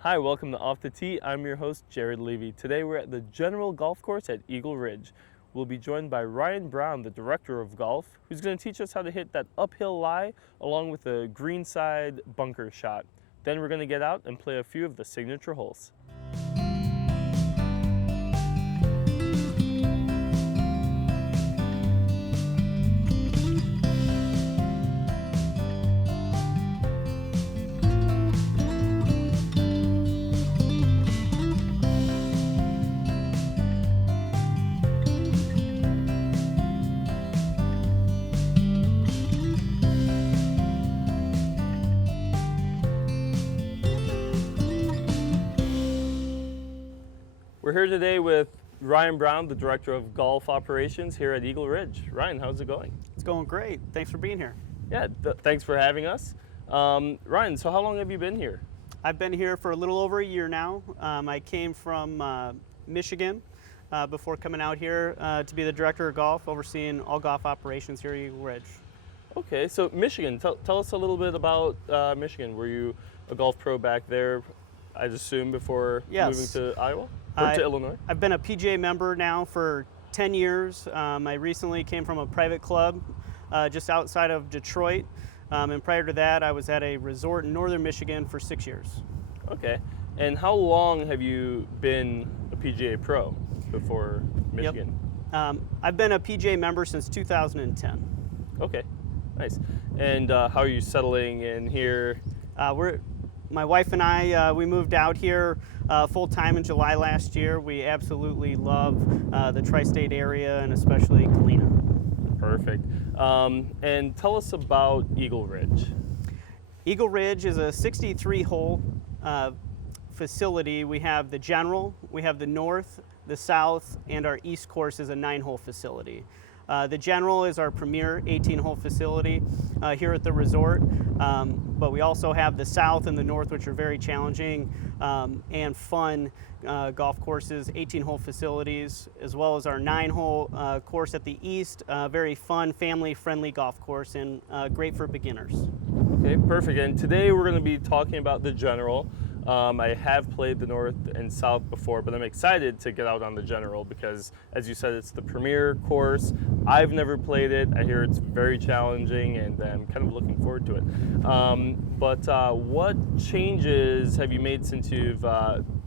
Hi, welcome to Off the Tee. I'm your host, Jared Levy. Today we're at the General Golf Course at Eagle Ridge. We'll be joined by Ryan Brown, the director of golf, who's going to teach us how to hit that uphill lie along with a greenside bunker shot. Then we're going to get out and play a few of the signature holes. We're here today with Ryan Brown, the Director of Golf Operations here at Eagle Ridge. Ryan, how's it going? It's going great. Thanks for being here. Yeah, thanks for having us. Ryan, so how long have you been here? I've been here for a little over a year now. I came from Michigan before coming out here to be the Director of Golf, overseeing all golf operations here at Eagle Ridge. Okay, so Michigan, tell us a little bit about Michigan. Were you a golf pro back there, I'd assume, before moving to Iowa? Or to Illinois? I've been a PGA member now for 10 years. I recently came from a private club just outside of Detroit. And prior to that, I was at a resort in northern Michigan for 6 years. Okay. And how long have you been a PGA pro before Michigan? Yep. I've been a PGA member since 2010. Okay, nice. And how are you settling in here? My wife and I, we moved out here full-time in July last year. We absolutely love the tri-state area and especially Galena. Perfect. And tell us about Eagle Ridge. Eagle Ridge is a 63-hole facility. We have the General, we have the North, the South, and our East course is a 9-hole facility. The General is our premier 18-hole facility here at the resort, but we also have the South and the North, which are very challenging and fun golf courses, 18-hole facilities, as well as our 9-hole course at the East, very fun, family-friendly golf course and great for beginners. Okay, perfect. And today we're going to be talking about the General. I have played the North and South before, but I'm excited to get out on the General because, as you said, it's the premier course. I've never played it. I hear it's very challenging, and I'm kind of looking forward to it. But what changes have you made since you've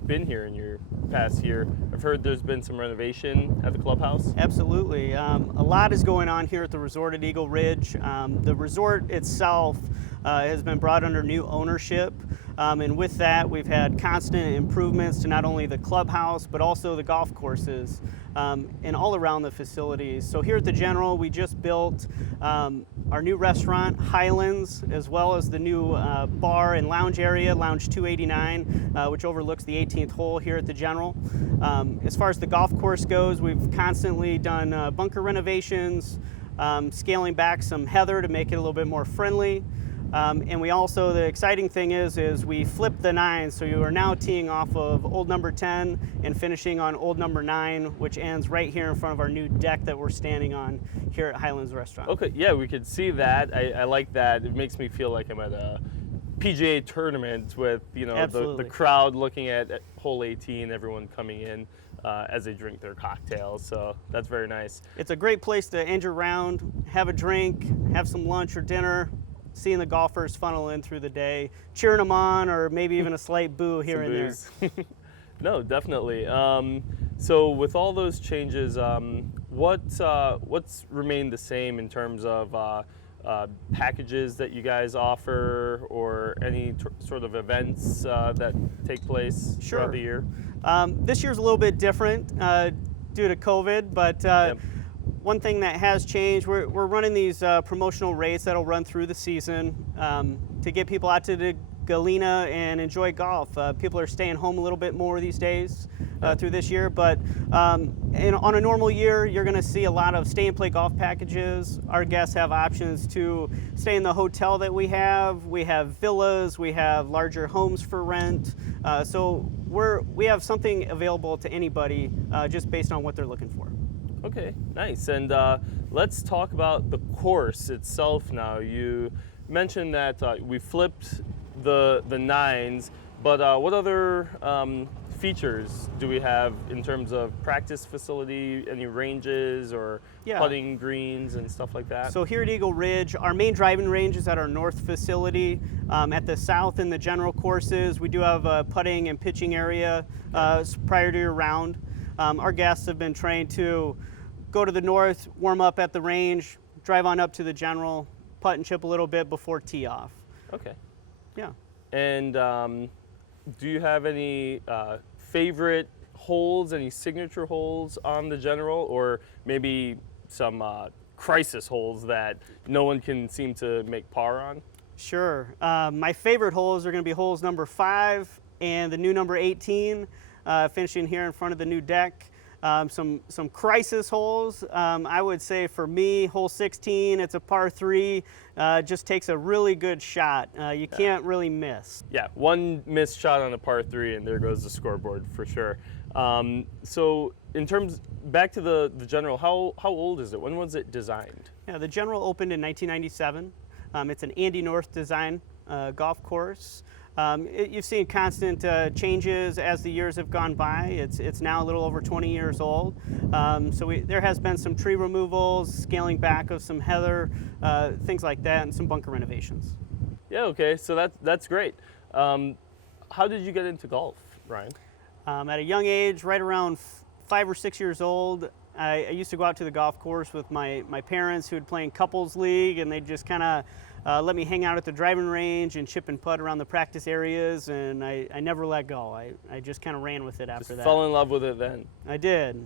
been here in your past year? I've heard there's been some renovation at the clubhouse. Absolutely. A lot is going on here at the resort at Eagle Ridge. The resort itself has been brought under new ownership. And with that, we've had constant improvements to not only the clubhouse, but also the golf courses and all around the facilities. So here at the General, we just built our new restaurant, Highlands, as well as the new bar and lounge area, Lounge 289, which overlooks the 18th hole here at the General. As far as the golf course goes, we've constantly done bunker renovations, scaling back some heather to make it a little bit more friendly. And we also, the exciting thing is we flipped the 9, so you are now teeing off of old number 10 and finishing on old number 9, which ends right here in front of our new deck that we're standing on here at Highlands Restaurant. Okay, yeah, we could see that. I like that. It makes me feel like I'm at a PGA tournament with, you know, the crowd looking at hole 18, everyone coming in as they drink their cocktails, so that's very nice. It's a great place to end your round, have a drink, have some lunch or dinner, seeing the golfers funnel in through the day, cheering them on, or maybe even a slight boo here and there. No, definitely. So with all those changes, what's remained the same in terms of packages that you guys offer, or any sort of events that take place throughout the year? This year's a little bit different due to COVID, but one thing that has changed, we're running these promotional rates that'll run through the season to get people out to the Galena and enjoy golf. People are staying home a little bit more these days through this year, but on a normal year, you're going to see a lot of stay and play golf packages. Our guests have options to stay in the hotel that we have. We have villas, we have larger homes for rent. So we have something available to anybody just based on what they're looking for. Okay, nice. And let's talk about the course itself now. You mentioned that we flipped the nines. But what other features do we have in terms of practice facility, any ranges or Yeah. putting greens and stuff like that? So here at Eagle Ridge, our main driving range is at our north facility. At the south in the general courses, we do have a putting and pitching area prior to your round. Our guests have been trained to go to the north, warm up at the range, drive on up to the general, putt and chip a little bit before tee off. Okay. Yeah. And do you have any favorite holes, any signature holes on the general, or maybe some crisis holes that no one can seem to make par on? Sure. My favorite holes are going to be holes number 5 and the new number 18, finishing here in front of the new deck. Some crisis holes. I would say for me, hole 16, it's a par 3. Just takes a really good shot. You can't really miss. Yeah, one missed shot on a par 3 and there goes the scoreboard for sure. So in terms, back to the general, how old is it? When was it designed? Yeah, the general opened in 1997. It's an Andy North design golf course. You've seen constant changes as the years have gone by. It's now a little over 20 years old. So there has been some tree removals, scaling back of some heather, things like that, and some bunker renovations. Yeah, okay, so that's great. How did you get into golf, Ryan? At a young age, right around 5 or 6 years old, I used to go out to the golf course with my parents who had played couples league, and they'd just kind of let me hang out at the driving range and chip and putt around the practice areas, and I never let go. I just kind of ran with it after that. Fell in love with it then? I did.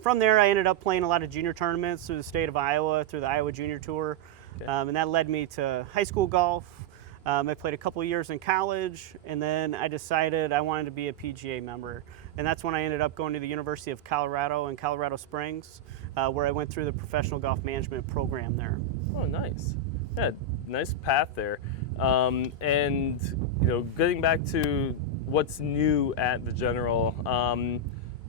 From there, I ended up playing a lot of junior tournaments through the state of Iowa, through the Iowa Junior Tour, and that led me to high school golf. I played a couple years in college, and then I decided I wanted to be a PGA member. And that's when I ended up going to the University of Colorado in Colorado Springs, where I went through the professional golf management program there. Oh, nice. Yeah, nice path there. And getting back to what's new at the General,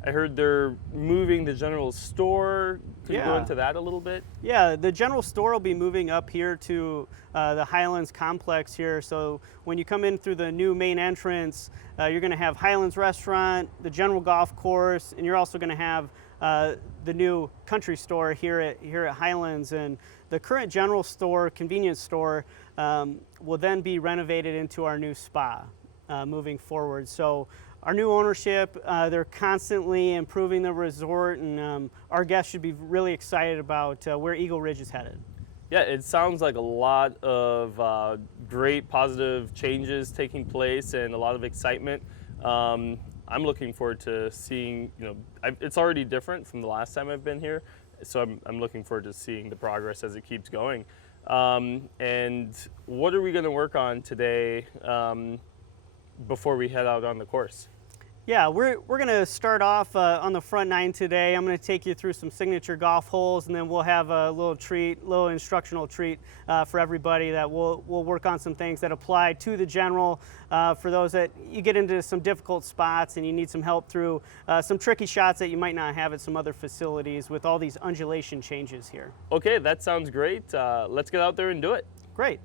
I heard they're moving the General store. Could you go into that a little bit? Yeah, the General store will be moving up here to the Highlands complex here. So when you come in through the new main entrance, you're going to have Highlands Restaurant, the General Golf Course, and you're also going to have the new country store here at Highlands. And the current General store, convenience store, will then be renovated into our new spa moving forward. So our new ownership, they're constantly improving the resort, and our guests should be really excited about where Eagle Ridge is headed. Yeah, it sounds like a lot of great positive changes taking place and a lot of excitement. I'm looking forward to seeing, it's already different from the last time I've been here, so I'm looking forward to seeing the progress as it keeps going. And what are we going to work on today before we head out on the course? Yeah, we're going to start off on the front 9 today. I'm going to take you through some signature golf holes, and then we'll have a little instructional treat for everybody that we'll work on some things that apply to the General for those that you get into some difficult spots and you need some help through some tricky shots that you might not have at some other facilities with all these undulation changes here. Okay, that sounds great. Let's get out there and do it. Great.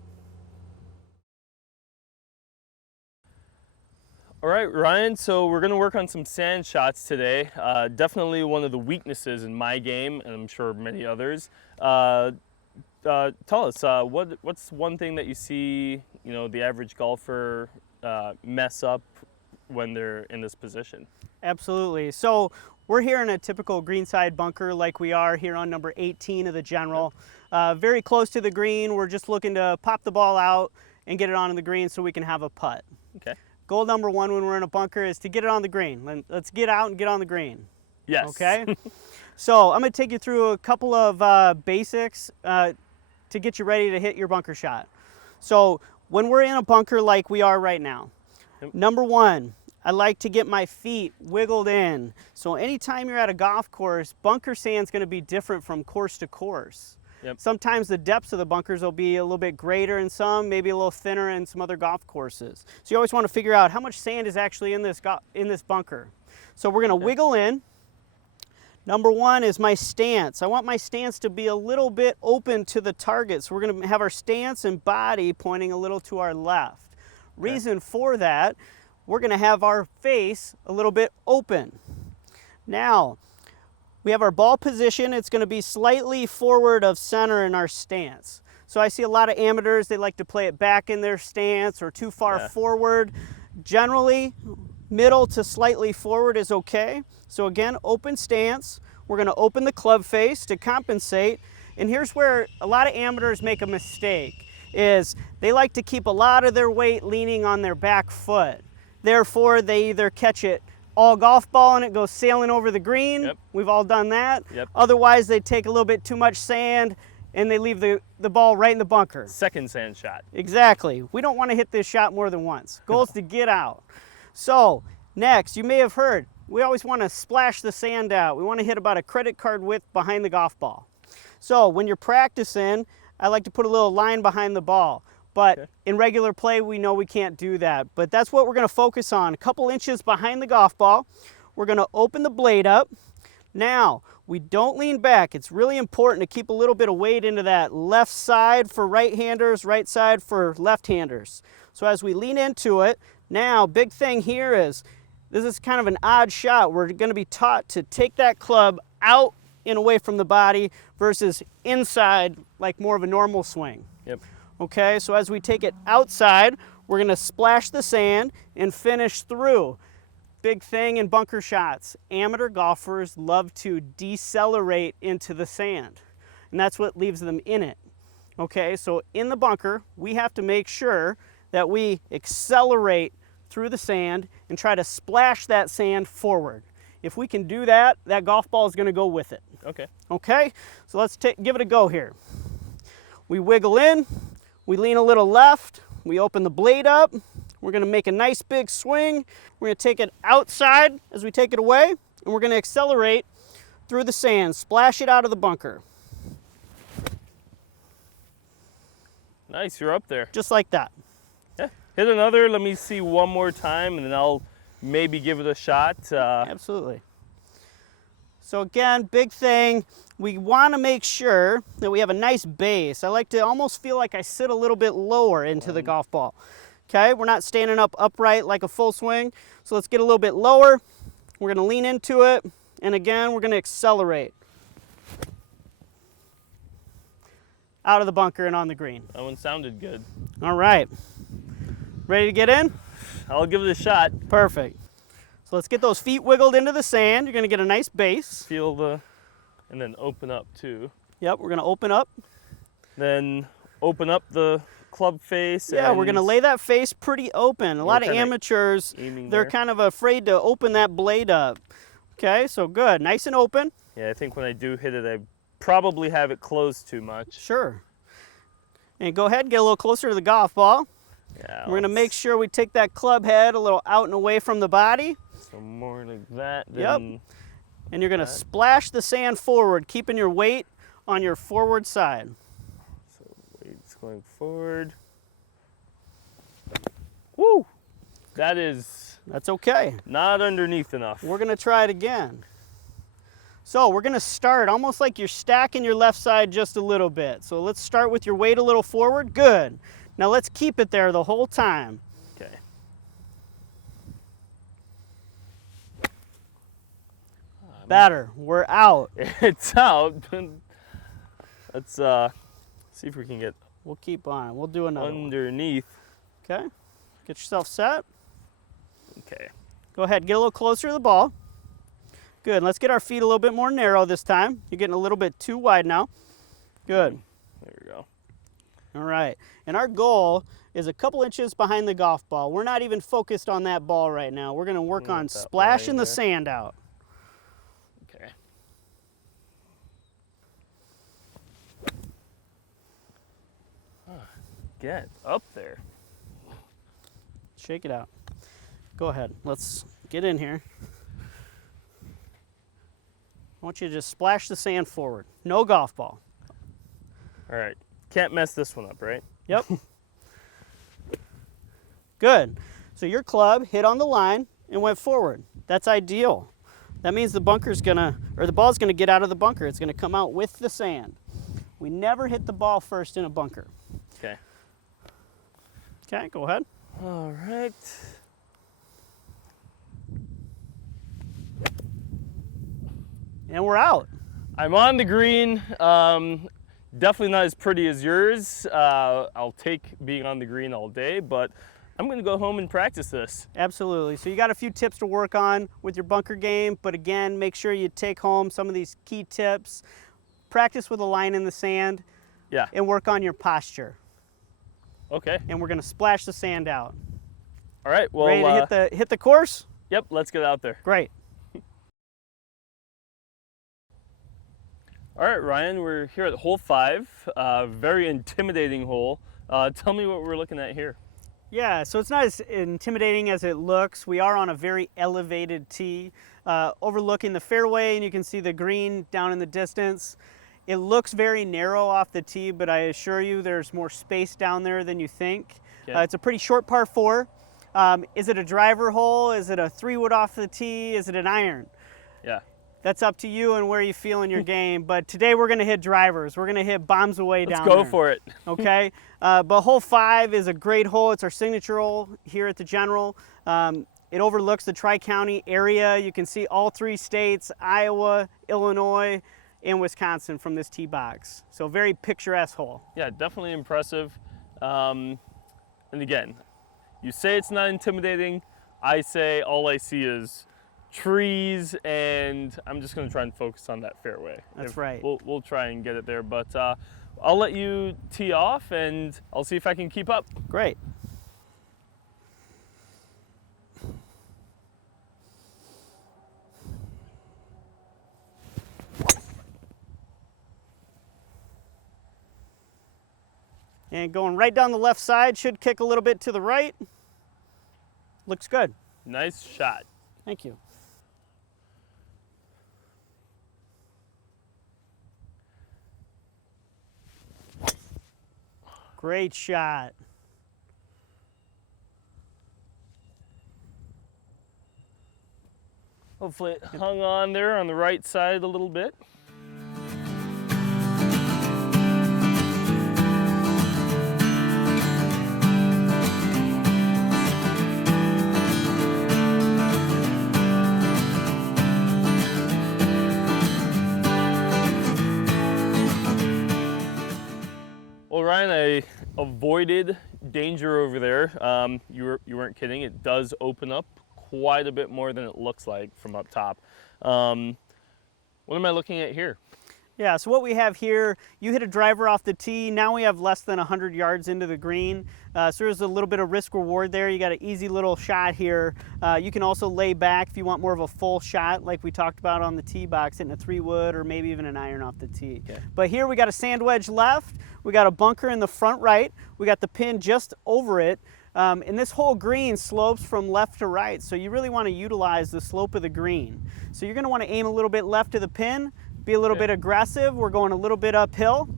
All right, Ryan, so we're going to work on some sand shots today. Definitely one of the weaknesses in my game, and I'm sure many others. Tell us, what's one thing that you see, the average golfer mess up when they're in this position? Absolutely. So we're here in a typical greenside bunker like we are here on number 18 of the General. Very close to the green. We're just looking to pop the ball out and get it onto the green so we can have a putt. Okay. Goal number 1 when we're in a bunker is to get it on the green. Let's get out and get on the green. Yes. Okay? So I'm going to take you through a couple of basics to get you ready to hit your bunker shot. So when we're in a bunker like we are right now, number 1, I like to get my feet wiggled in. So anytime you're at a golf course, bunker sand's going to be different from course to course. Yep. Sometimes the depths of the bunkers will be a little bit greater in some, maybe a little thinner in some other golf courses. So you always want to figure out how much sand is actually in this bunker. So we're going to wiggle in. Number 1 is my stance. I want my stance to be a little bit open to the target. So we're going to have our stance and body pointing a little to our left. Reason for that, we're going to have our face a little bit open. Now, we have our ball position. It's going to be slightly forward of center in our stance. So I see a lot of amateurs, they like to play it back in their stance or too far forward. Generally, middle to slightly forward is okay. So again, open stance. We're going to open the club face to compensate. And here's where a lot of amateurs make a mistake, is they like to keep a lot of their weight leaning on their back foot. Therefore, they either catch it all golf ball and it goes sailing over the green. Yep. We've all done that. Yep. Otherwise, they take a little bit too much sand and they leave the ball right in the bunker. Second sand shot. Exactly. We don't want to hit this shot more than once. Goal is to get out. So next, you may have heard, we always want to splash the sand out. We want to hit about a credit card width behind the golf ball. So when you're practicing, I like to put a little line behind the ball. But in regular play, we know we can't do that. But that's what we're going to focus on. A couple inches behind the golf ball. We're going to open the blade up. Now, we don't lean back. It's really important to keep a little bit of weight into that left side for right-handers, right side for left-handers. So as we lean into it, now, big thing here is, this is kind of an odd shot. We're going to be taught to take that club out and away from the body versus inside, like more of a normal swing. Yep. Okay, so as we take it outside, we're going to splash the sand and finish through. Big thing in bunker shots, amateur golfers love to decelerate into the sand, and that's what leaves them in it. Okay, so in the bunker, we have to make sure that we accelerate through the sand and try to splash that sand forward. If we can do that, that golf ball is going to go with it. Okay. Okay, so let's give it a go here. We wiggle in, we lean a little left, we open the blade up, we're going to make a nice big swing, we're going to take it outside as we take it away, and we're going to accelerate through the sand, splash it out of the bunker. Nice, you're up there. Just like that. Yeah. Hit another, let me see one more time, and then I'll maybe give it a shot. Absolutely. So again, big thing, we want to make sure that we have a nice base. I like to almost feel like I sit a little bit lower into the golf ball. Okay, we're not standing up upright like a full swing. So let's get a little bit lower. We're going to lean into it. And again, we're going to accelerate. Out of the bunker and on the green. That one sounded good. All right. Ready to get in? I'll give it a shot. Perfect. So let's get those feet wiggled into the sand. You're going to get a nice base. Feel the, and then open up too. Yep, we're going to open up. Then open up the club face. Yeah, we're going to lay that face pretty open. A lot of amateurs, they're kind of afraid to open that blade up. Okay, so good. Nice and open. Yeah, I think when I do hit it, I probably have it closed too much. Sure. And go ahead, get a little closer to the golf ball. Yeah, we're going to make sure we take that club head a little out and away from the body. So more like that. Yep. And you're going to splash the sand forward, keeping your weight on your forward side. So weight's going forward. Woo! That's okay. Not underneath enough. We're going to try it again. So we're going to start almost like you're stacking your left side just a little bit. So let's start with your weight a little forward. Good. Now let's keep it there the whole time. Okay. Better. We're out. It's out. Let's see if we can get. We'll keep on. We'll do another underneath. One. Okay. Get yourself set. Okay. Go ahead. Get a little closer to the ball. Good. Let's get our feet a little bit more narrow this time. You're getting a little bit too wide now. Good. There we go. All right. And our goal is a couple inches behind the golf ball. We're not even focused on that ball right now. We're going to work on splashing the sand out. Okay. Get up there. Shake it out. Go ahead. Let's get in here. I want you to just splash the sand forward. No golf ball. All right. Can't mess this one up, right? Yep. Good. So your club hit on the line and went forward. That's ideal. That means the bunker's gonna, or the ball's gonna get out of the bunker. It's gonna come out with the sand. We never hit the ball first in a bunker. Okay. Okay, go ahead. All right. And we're out. I'm on the green. Definitely not as pretty as yours. I'll take being on the green all day, but I'm going to go home and practice this. Absolutely. So you got a few tips to work on with your bunker game, but again, make sure you take home some of these key tips. Practice with a line in the sand. Yeah. And work on your posture. Okay. And we're going to splash the sand out. All right. Well, ready to hit the course? Yep. Let's get out there. Great. All right, Ryan. We're here at hole 5. Very intimidating hole. Tell me what we're looking at here. Yeah, so it's not as intimidating as it looks. We are on a very elevated tee overlooking the fairway, and you can see the green down in the distance. It looks very narrow off the tee, but I assure you there's more space down there than you think. Okay. It's a pretty short par 4. Is it a driver hole? Is it a 3-wood off the tee? Is it an iron? Yeah. That's up to you and where you feel in your game. But today we're going to hit drivers. We're going to hit bombs away down there. Let's go for it. Okay. But hole 5 is a great hole. It's our signature hole here at the General. It overlooks the Tri-County area. You can see all 3 states, Iowa, Illinois, and Wisconsin from this tee box. So very picturesque hole. Yeah, definitely impressive. And again, you say it's not intimidating. I say all I see is trees, and I'm just going to try and focus on that fairway. That's right. We'll try and get it there, but I'll let you tee off, and I'll see if I can keep up. Great. And going right down the left side, should kick a little bit to the right. Looks good. Nice shot. Thank you. Great shot. Hopefully it hung on there on the right side a little bit. Well, Ryan, I avoided danger over there. You weren't kidding. It does open up quite a bit more than it looks like from up top. What am I looking at here? Yeah, so what we have here, you hit a driver off the tee. Now we have less than 100 yards into the green. So there's a little bit of risk reward there. You got an easy little shot here. You can also lay back if you want more of a full shot, like we talked about on the tee box, hitting a 3-wood or maybe even an iron off the tee. Okay. But here we got a sand wedge left. We got a bunker in the front right. We got the pin just over it. And this whole green slopes from left to right, so you really want to utilize the slope of the green. So you're going to want to aim a little bit left of the pin, be a little bit aggressive. We're going a little bit uphill,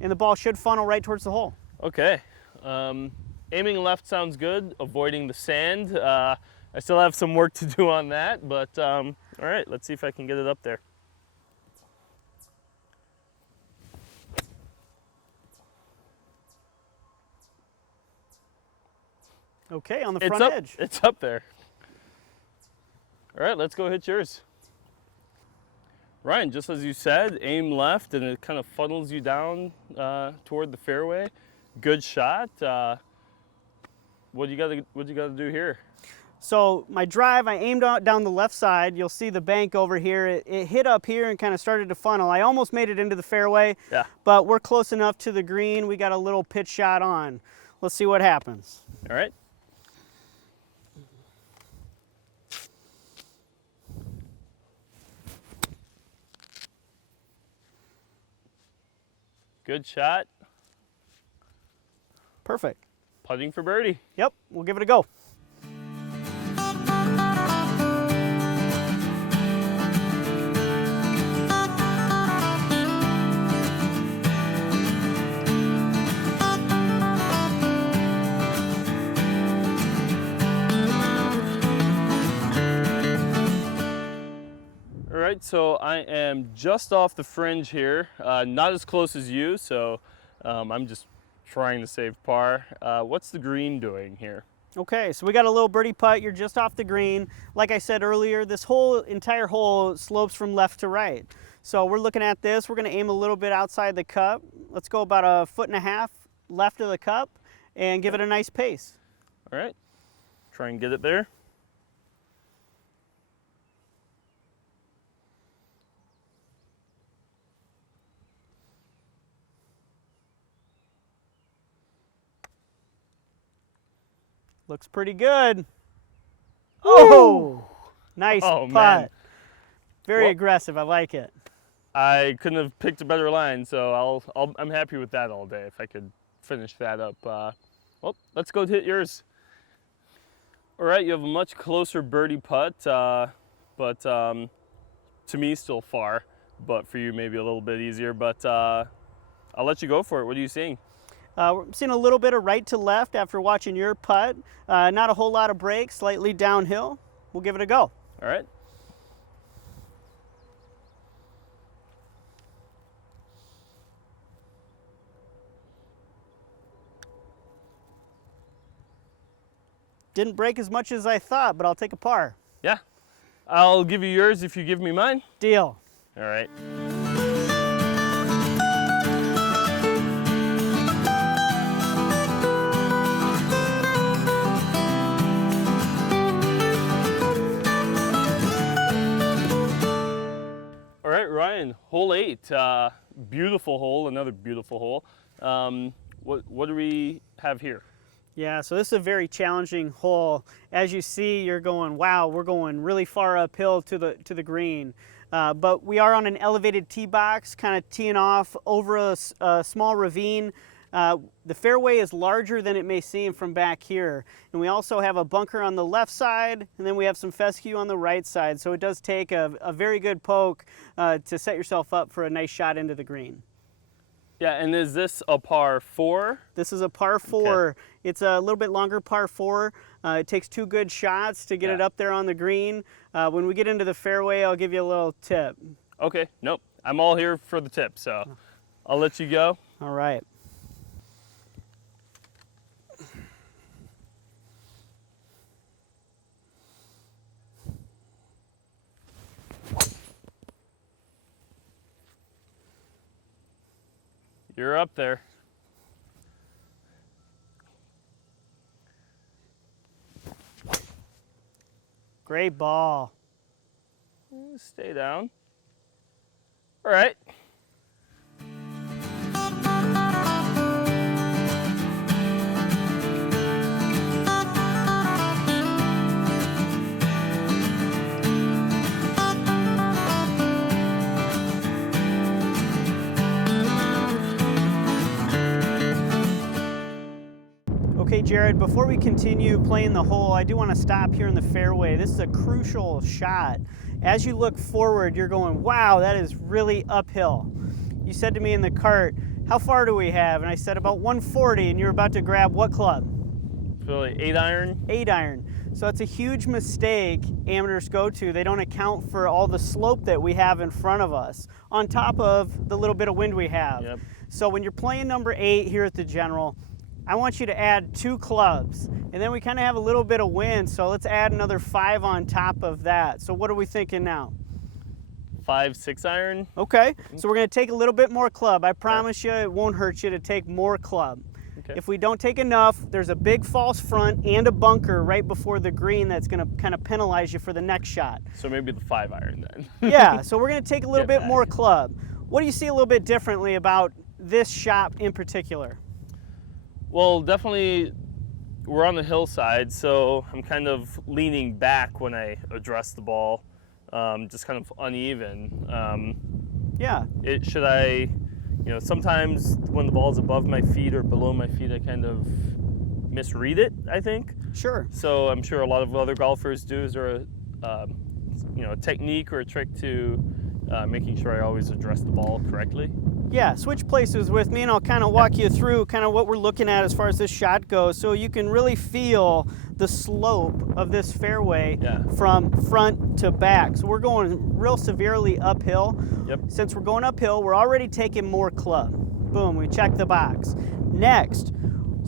and the ball should funnel right towards the hole. Okay. Aiming left sounds good, avoiding the sand. I still have some work to do on that, but all right, let's see if I can get it up there. Okay, on the front edge. It's up there. All right, let's go hit yours. Ryan, just as you said, aim left and it kind of funnels you down toward the fairway. Good shot. What you got to do here? So my drive, I aimed out down the left side. You'll see the bank over here. It hit up here and kind of started to funnel. I almost made it into the fairway, Yeah. but we're close enough to the green. We got a little pitch shot on. Let's see what happens. All right. Good shot. Perfect. Putting for birdie. Yep, we'll give it a go. All right, so I am just off the fringe here, not as close as you, so I'm just trying to save par. What's the green doing here? Okay, so we got a little birdie putt. You're just off the green. Like I said earlier, this entire hole slopes from left to right. So we're looking at this. We're going to aim a little bit outside the cup. Let's go about 1.5 feet left of the cup and give it a nice pace. All right, try and get it there. Looks pretty good. Oh, nice putt. Man. Very aggressive. I like it. I couldn't have picked a better line, so I'm happy with that all day if I could finish that up. Well, let's go hit yours. All right, you have a much closer birdie putt, but to me still far, but for you maybe a little bit easier, but I'll let you go for it. What are you seeing? We're seeing a little bit of right to left after watching your putt. Not a whole lot of break, slightly downhill. We'll give it a go. All right. Didn't break as much as I thought, but I'll take a par. Yeah. I'll give you yours if you give me mine. Deal. All right. All right, Ryan, hole 8. Beautiful hole, another beautiful hole. What do we have here? Yeah, so this is a very challenging hole. As you see, you're going, wow, we're going really far uphill to the green. But we are on an elevated tee box, kind of teeing off over a small ravine. The fairway is larger than it may seem from back here. And we also have a bunker on the left side, and then we have some fescue on the right side. So it does take a very good poke to set yourself up for a nice shot into the green. Yeah, and is this a par 4? This is a par 4. Okay. It's a little bit longer par 4. It takes 2 good shots to get it up there on the green. When we get into the fairway, I'll give you a little tip. Okay, nope. I'm all here for the tip, so I'll let you go. All right. You're up there. Great ball. Stay down. All right. Okay, Jared, before we continue playing the hole, I do want to stop here in the fairway. This is a crucial shot. As you look forward, you're going, wow, that is really uphill. You said to me in the cart, how far do we have? And I said about 140, and you're about to grab what club? Really, 8-iron? 8-iron. So it's a huge mistake amateurs go to. They don't account for all the slope that we have in front of us, on top of the little bit of wind we have. Yep. So when you're playing number 8 here at the General, I want you to add 2 clubs, and then we kind of have a little bit of wind, so let's add another 5 on top of that. So what are we thinking now? 5, 6-iron? Okay, so we're going to take a little bit more club. I promise you it won't hurt you to take more club. Okay. If we don't take enough, there's a big false front and a bunker right before the green that's going to kind of penalize you for the next shot. So maybe the 5-iron then. Yeah, so we're going to take a little Get bit back. more club. What do you see a little bit differently about this shot in particular? Well, definitely we're on the hillside, so I'm kind of leaning back when I address the ball, just kind of uneven. Yeah. Should I, sometimes when the ball's above my feet or below my feet, I kind of misread it, I think. Sure. So I'm sure a lot of other golfers do. Is there a technique or a trick to making sure I always address the ball correctly? Yeah, switch places with me and I'll kind of walk you through kind of what we're looking at as far as this shot goes, so you can really feel the slope of this fairway from front to back. So we're going real severely uphill. Yep. Since we're going uphill, we're already taking more club. Boom, we check the box. Next,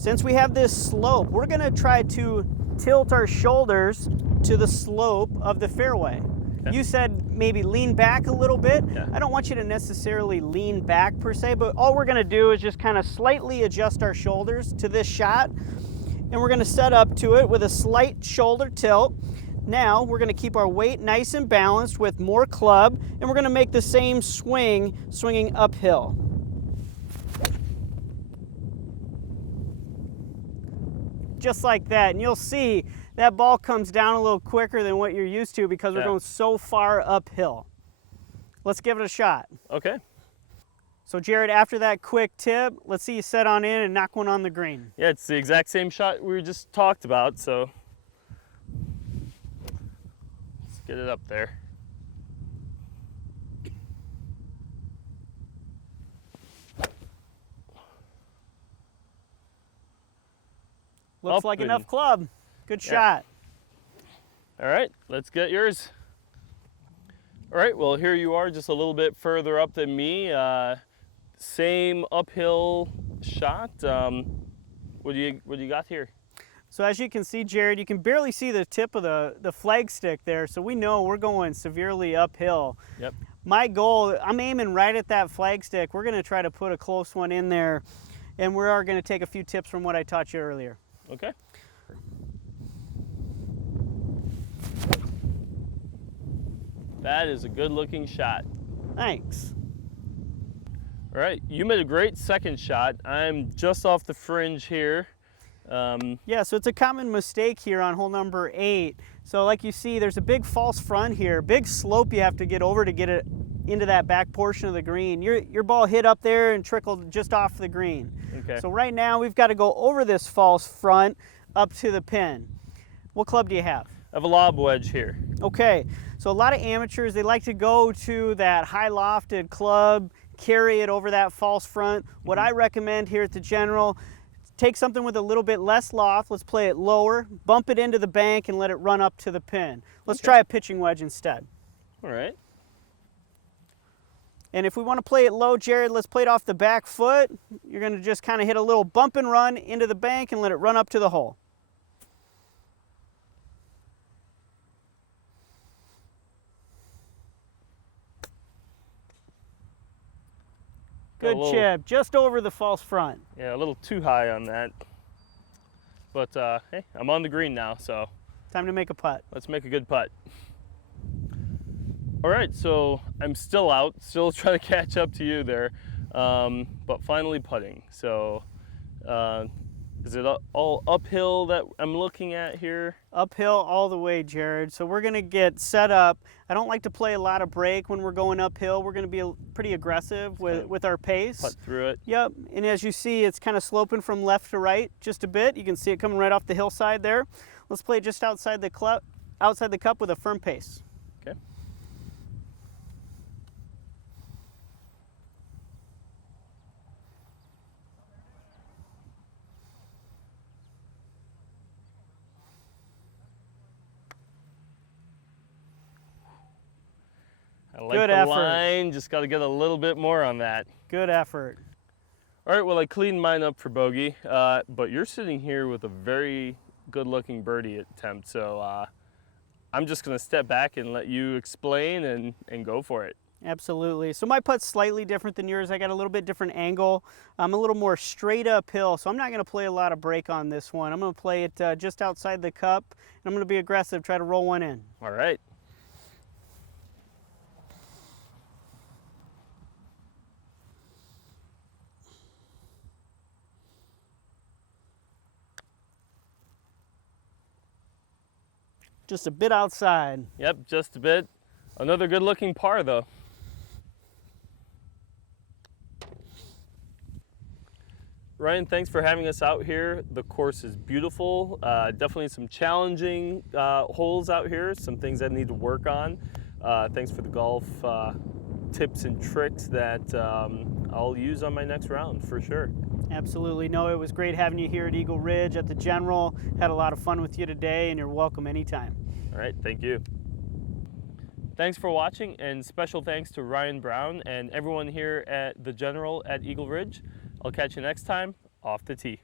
Since we have this slope, we're going to try to tilt our shoulders to the slope of the fairway. Okay. You said maybe lean back a little bit. Yeah. I don't want you to necessarily lean back per se, but all we're going to do is just kind of slightly adjust our shoulders to this shot, and we're going to set up to it with a slight shoulder tilt. Now we're going to keep our weight nice and balanced with more club, and we're going to make the same swing, swinging uphill. Just like that, and you'll see that ball comes down a little quicker than what you're used to because we're going so far uphill. Let's give it a shot. Okay. So Jared, after that quick tip, let's see you set on in and knock one on the green. Yeah, it's the exact same shot we just talked about, so let's get it up there. Looks Up like and- enough club. Good Yeah. shot. All right, let's get yours. All right, well, here you are just a little bit further up than me. Same uphill shot. What do you got here? So as you can see, Jared, you can barely see the tip of the flag stick there, so we know we're going severely uphill. Yep. My goal, I'm aiming right at that flag stick. We're going to try to put a close one in there, and we are going to take a few tips from what I taught you earlier. Okay. That is a good looking shot. Thanks. All right, you made a great second shot. I'm just off the fringe here. Yeah, so it's a common mistake here on hole number 8. So like you see, there's a big false front here, big slope you have to get over to get it into that back portion of the green. Your ball hit up there and trickled just off the green. Okay. So right now we've got to go over this false front up to the pin. What club do you have? I have a lob wedge here. Okay, so a lot of amateurs, they like to go to that high lofted club, carry it over that false front. What I recommend here at the General, take something with a little bit less loft, let's play it lower, bump it into the bank and let it run up to the pin. Let's try a pitching wedge instead. All right. And if we want to play it low, Jared, let's play it off the back foot. You're going to just kind of hit a little bump and run into the bank and let it run up to the hole. Good chip, just over the false front. Yeah, a little too high on that. But hey, I'm on the green now, so Time to make a putt. let's make a good putt. All right, so I'm still out, still trying to catch up to you there, but finally putting. So is it all uphill that I'm looking at here? Uphill all the way, Jared. So we're gonna get set up. I don't like to play a lot of break when we're going uphill. We're gonna be pretty aggressive with our pace. Putt through it. Yep, and as you see, it's kind of sloping from left to right just a bit. You can see it coming right off the hillside there. Let's play just outside the cup with a firm pace. Okay. I like Good the effort. line, just got to get a little bit more on that. Good effort. All right, well, I cleaned mine up for bogey, but you're sitting here with a very good-looking birdie attempt, so I'm just going to step back and let you explain and go for it. Absolutely. So my putt's slightly different than yours. I got a little bit different angle. I'm a little more straight uphill, so I'm not going to play a lot of break on this one. I'm going to play it just outside the cup, and I'm going to be aggressive, try to roll one in. All right. Just a bit outside. Yep, just a bit. Another good-looking par, though. Ryan, thanks for having us out here. The course is beautiful. Definitely some challenging holes out here, some things I need to work on. Thanks for the golf tips and tricks that I'll use on my next round for sure. Absolutely. No, it was great having you here at Eagle Ridge at the General. Had a lot of fun with you today, and you're welcome anytime. All right, thank you. Thanks for watching, and special thanks to Ryan Brown and everyone here at the General at Eagle Ridge. I'll catch you next time off the tee.